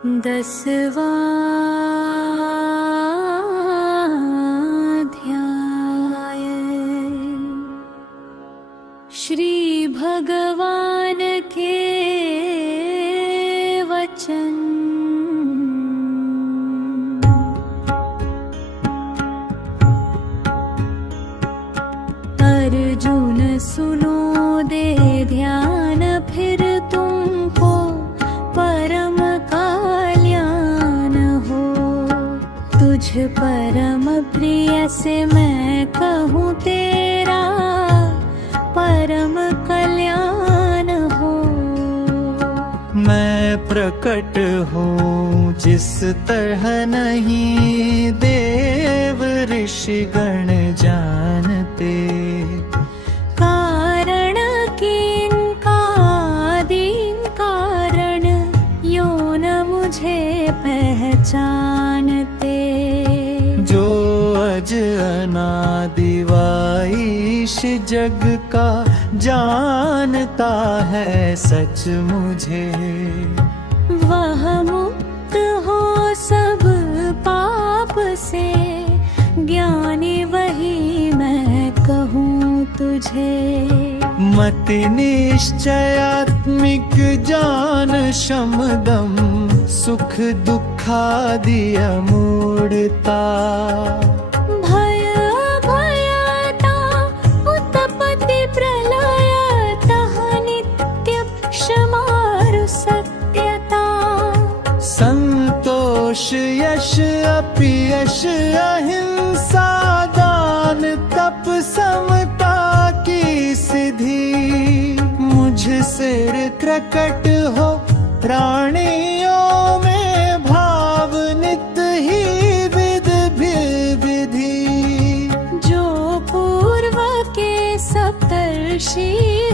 10वां अध्याय। श्री भगवान के वचन। अर्जुन सुनो दे ध्यान, फिर तुमको परम कल्याण हो। तुझ परम प्रिय से मैं कहूँ, तेरा परम कल्याण हो। मैं प्रकट हूँ जिस तरह नहीं देव ऋषि गण जानते। कारण किनका दीन कारण, यो न मुझे पहचानते। जो अज अनादि वाईश जग का जानता है सच मुझे। वह मुक्त हो सब पाप से, ज्ञानी वही मैं कहूँ तुझे। मति निश्चयात्मिक जान शमदम, सुख दुखादि अमूढ़ता। भय भयता उत्पत्ति प्रलय, तह नित्य क्षमारु सत्यता। संतोष यश अपयश अहिंसा, दान तप समता की सिद्धि। मुझसे प्रकट हो प्राणियों में भाव, नित ही विध विधि। जो पूर्व के सप्तर्षि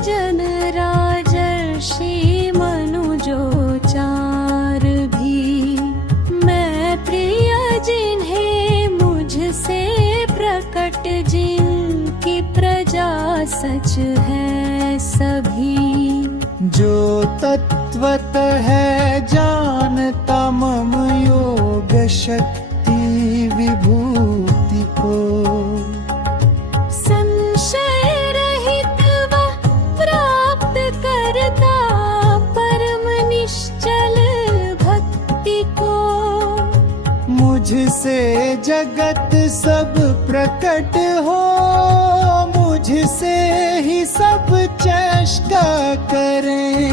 जन, राजर्षि मनुजो चार भी। मैं प्रिय जिन्हें मुझसे प्रकट, जिनकी प्रजा सच है सभी। जो तत्वत है जानता मम योग शक्ति विभूति को। संशय रहित वह प्राप्त करता, परम निश्चल भक्ति को। मुझसे जगत सब प्रकट हो, मुझसे ही सब चेष्टा करें।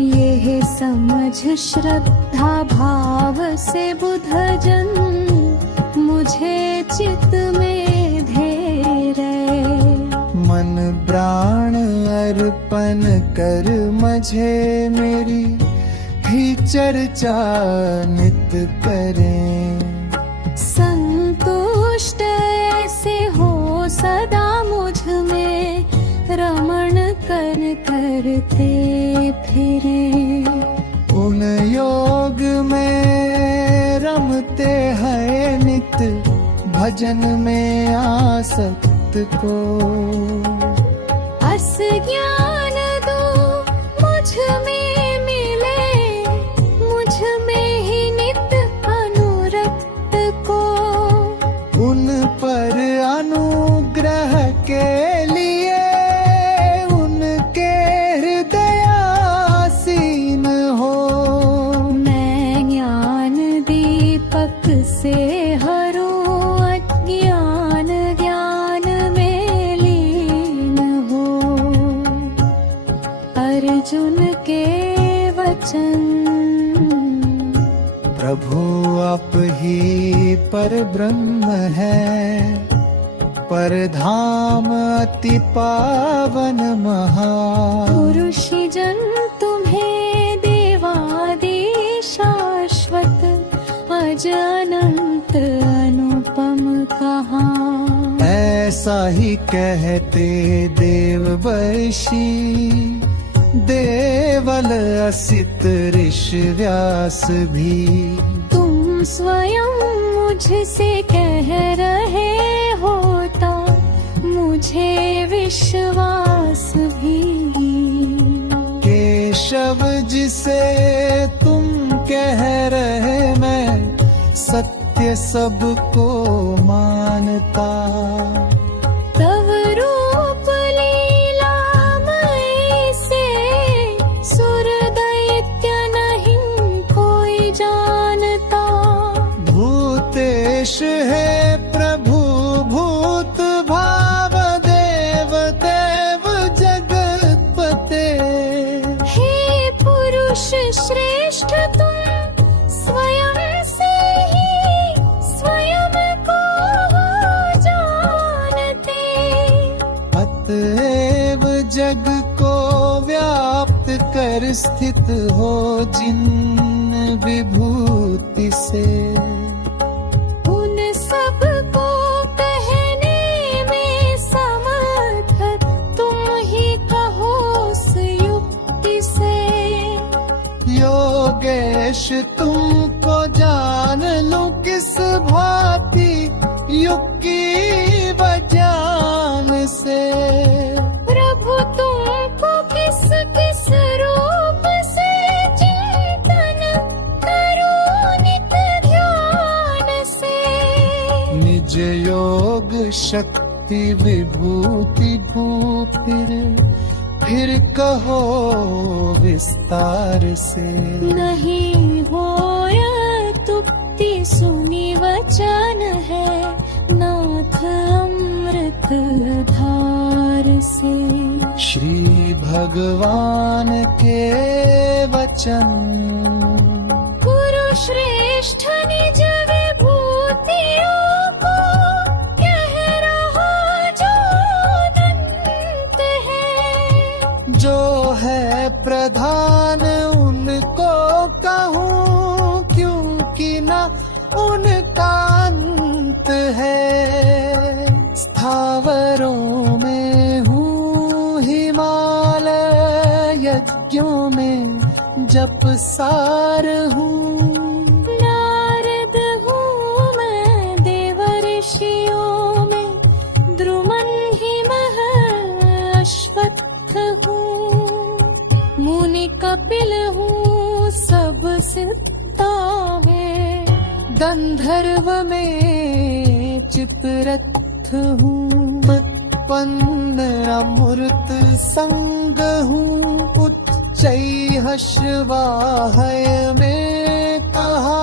यह समझ श्रद्धा भाव से बुध जन, मुझे चित्त में धेरे। मन प्राण अर्पण कर मझे, मेरी ही चर्चा नित करें। संतुष्ट ऐसे हो सदा मुझ में, रमण कर करते फिरे। उन योग में रमते हैं नित, भजन में आसक्त को। अस ज्ञान दो मुझ में मिले, मुझ में ही नित अनुरक्त को। उन पर अनुग्रह के लिए उनके हृदयासीन हो। मैं ज्ञान दीपक से हरूं अज्ञान, ज्ञान में लीन हो। अर्जुन के वचन। प्रभु आप ही पर ब्रह्म है, पर धाम अति पावन महान। पुरुषि जन तुम्हें देवादि शाश्वत, अज अनंत अनुपम कहाँ। ऐसा ही कहते देववर्षि, देवल असित ऋषि व्यास भी। तुम स्वयं मुझसे कह रहे होता, मुझे विश्वास भी। केशव जिसे तुम कह रहे मैं सत्य सबको मानता। तव रूप लीलामय से सुर दैत्य नहीं कोई जानता। भूतेश है प्रभु भूत भाव देव देव जगतपते। हे पुरुष श्रेष्ठ तुम स्वयं से ही स्वयं को जानते। अतएव जग को व्याप्त कर स्थित हो जिन विभूति से। उन सब को कहने में समर्थ तुम ही कहो उस युक्ति से। योगेश तुमको जान लूं किस भांति युक्ति वजान से। प्रभु तुमको किस किस रूप से चिंतन करो नित ध्यान से। निज योग शक्ति विभूति फिर कहो विस्तार से। नहीं होय तुक्ति सुनी वचन है नाथ अमृत धार से। श्री भगवान के वचन गुरु श्रेष्ठ निज विभूतियों को कह रहा जो अनंत है। जो है प्रधान उनको कहूँ क्योंकि न उनका अंत है। स्थावरों में हूँ हिमालय यज्ञों में जप सार हूँ। नारद हूँ मैं देव ऋषियों में द्रुमन ही मह अश्वत्थ हूँ। मुनि कपिल हूँ सब सिद्धा है। गंधर्व में चित्ररथ हूँ। उत्पन्न अमृत संग हूँ। उच्चैः श्वाहय में कहा